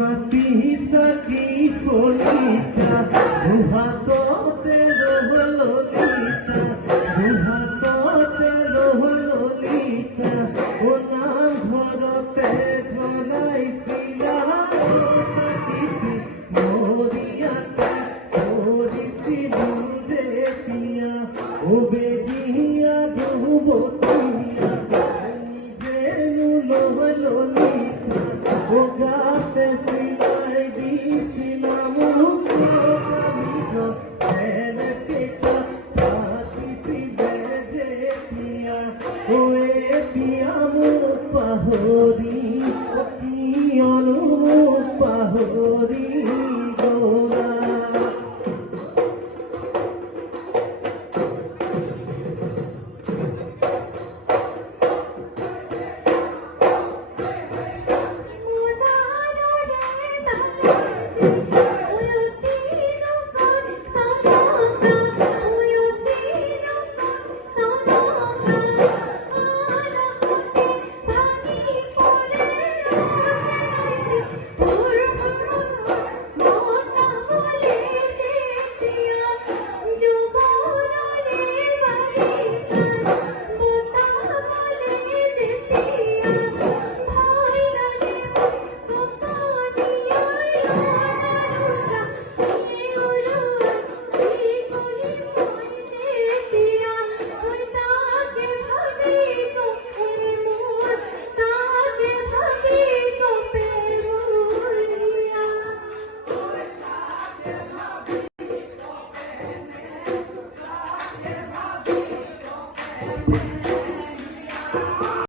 মাটি সাকি কলিতা দুহাততে রহললিতা দুহাততে রহললিতা ও নাম ঘরতে ঝলাইছিলা সাকিতে মরিয়াতে মরিছিলু যে পিয়া ও বেজিয়া ধুবতিয়া নিজে ললিতা ও গাতে সিলাই দিছিলাম কেটা পাখিছি যে পিয়া ও এ পিয়া মুখ পাহরি কি অনুপ পাহরি গোরা